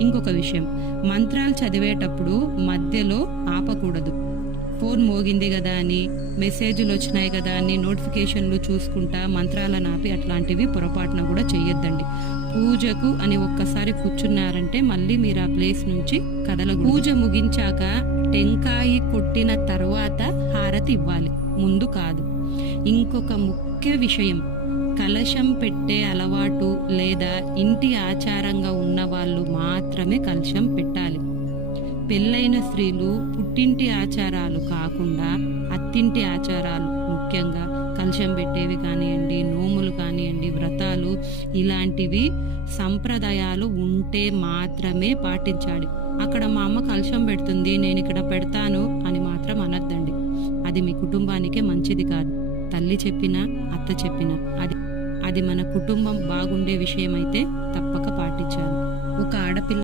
ఇంకొక విషయం, మంత్రాలు చదివేటప్పుడు మధ్యలో ఆపకూడదు. ఫోన్ మోగింది కదా అని, మెసేజ్‌లు వచ్చినాయి కదా అని నోటిఫికేషన్‌లు చూసుకుంటా మంత్రాలను ఆపి అట్లాంటివి పొరపాటున కూడా చెయ్యొద్దండి. పూజకు అని ఒక్కసారి కూర్చున్నారంటే మళ్ళీ మీరు ఆ ప్లేస్ నుంచి కదలకూడదు. పూజ ముగించాక టెంకాయి కొట్టిన తర్వాత హారతి ఇవ్వాలి, ముందు కాదు. ఇంకొక ముఖ్య విషయం, కలశం పెట్టే అలవాటు లేదా ఇంటి ఆచారంగా ఉన్న వాళ్ళు మాత్రమే కలశం పెట్టాలి. పెళ్ళైన స్త్రీలు పుట్టింటి ఆచారాలు కాకుండా అత్తింటి ఆచారాలు, ముఖ్యంగా కలశం పెట్టేవి కానివ్వండి, నోములు కానివ్వండి, వ్రతాలు, ఇలాంటివి సంప్రదాయాలు ఉంటే మాత్రమే పాటించాలి. అక్కడ మా అమ్మ కలశం పెడుతుంది, నేను ఇక్కడ పెడతాను అని మాత్రం అనొద్దండి. అది మీ కుటుంబానికే మంచిది కాదు. తల్లి చెప్పినా అత్త చెప్పినా అది మన కుటుంబం బాగుండే విషయం అయితే తప్పక పాటించాలి. ఒక ఆడపిల్ల